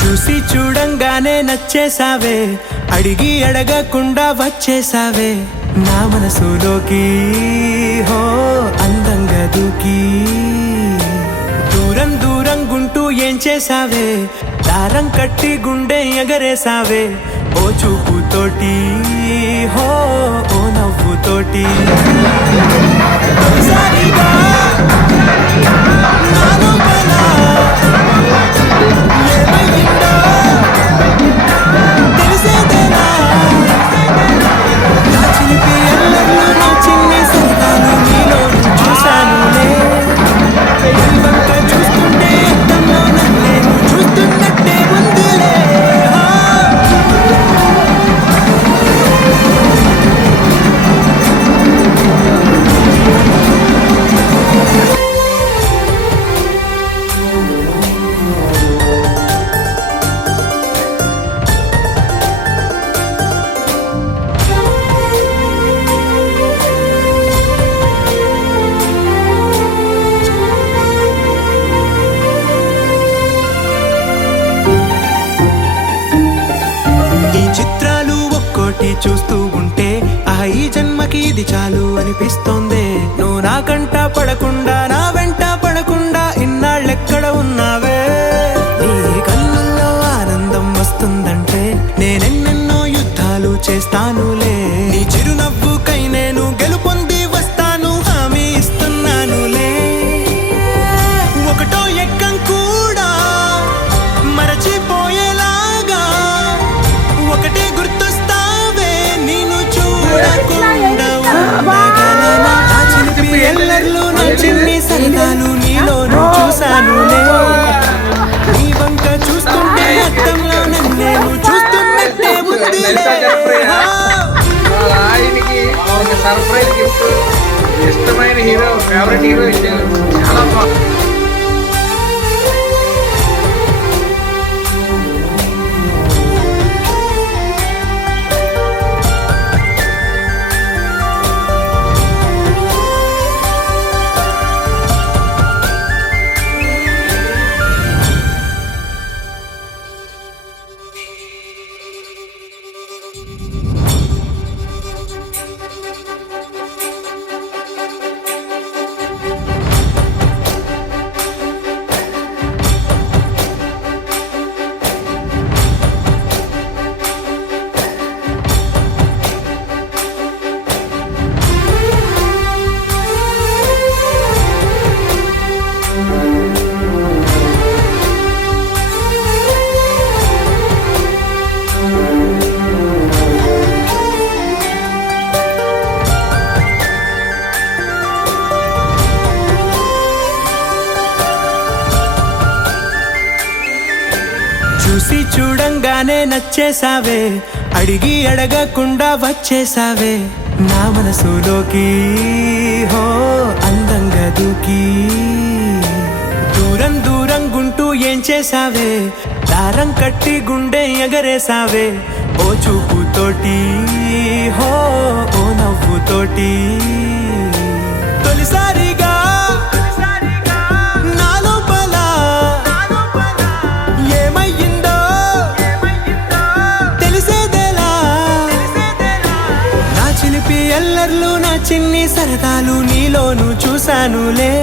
చూసి చూడంగానే నచ్చేసావే, అడిగి అడగకుండా వచ్చేసావే నా మనసులోకి. హో అందంగా దూకి దూరం దూరం గుంటూ ఏం చేసావే, దారం కట్టి గుండె ఎగరేసావే ఓ చూపుతోటి. హో ఓ నవ్వుతోటి తొలిసారిగా నాలో బలా ఏమైందో తెలిసేదేనా. నా చిలిపి ఎల్లర్లో నా చిన్ని సరదాలు నీలో చూశానులే. వంక చూస్తుంటే అద్దంలో నన్నేను చూస్తున్నట్టే ఉందిలే. చూస్తూ ఉంటే ఈ జన్మకి ఇది చాలు అనిపిస్తోందే. నువ్వు నా కంట పడకుండా నా వెంట పడకుండా ఇన్నాళ్ళెక్కడ ఉన్నావే. నీ కళ్ళల్లో ఆనందం వస్తుందంటే నేనెన్నెన్నో యుద్ధాలు చేస్తానులే. నీ చిరునవ్వుకై నేను గెలుపొంది వస్తాను హామీ ఇస్తున్నానులే. ఒకటో ఎక్కం కూడా మరచిపోయేలాగా ఒకటే గుర్తు ఎల్లర్లు నా చిన్ని సరదాలు నీలో చూశానులే. నీ వంక చూస్తుంటే అద్దంలో నన్నేను చూస్తున్నట్టే ఉందిలే. ఆయనకి ఒక సర్ప్రైజ్ గిఫ్ట్ ఇష్టమైన హీరో ఫేవరెట్ హీరో ఇచ్చారు. చాలా బాగుంది. చూసి చూడంగానే నచ్చేసావే, అడిగి అడగకుండా వచ్చేసావే నా మనసులోకి. హో అందంగా దూకి దూరం దూరం గుంటూ ఏం చేసావే, దారం కట్టి గుండె ఎగరేసావే ఓ చూపుతోటి. హో ఓ నవ్వుతోటి తొలిసారిగా నాలో బలా ఏమైందో తెలిసేదేలా. నా చిలిపి ఎల్లర్లు నా చిన్ని సరదాలు నీలోను చూశానులే.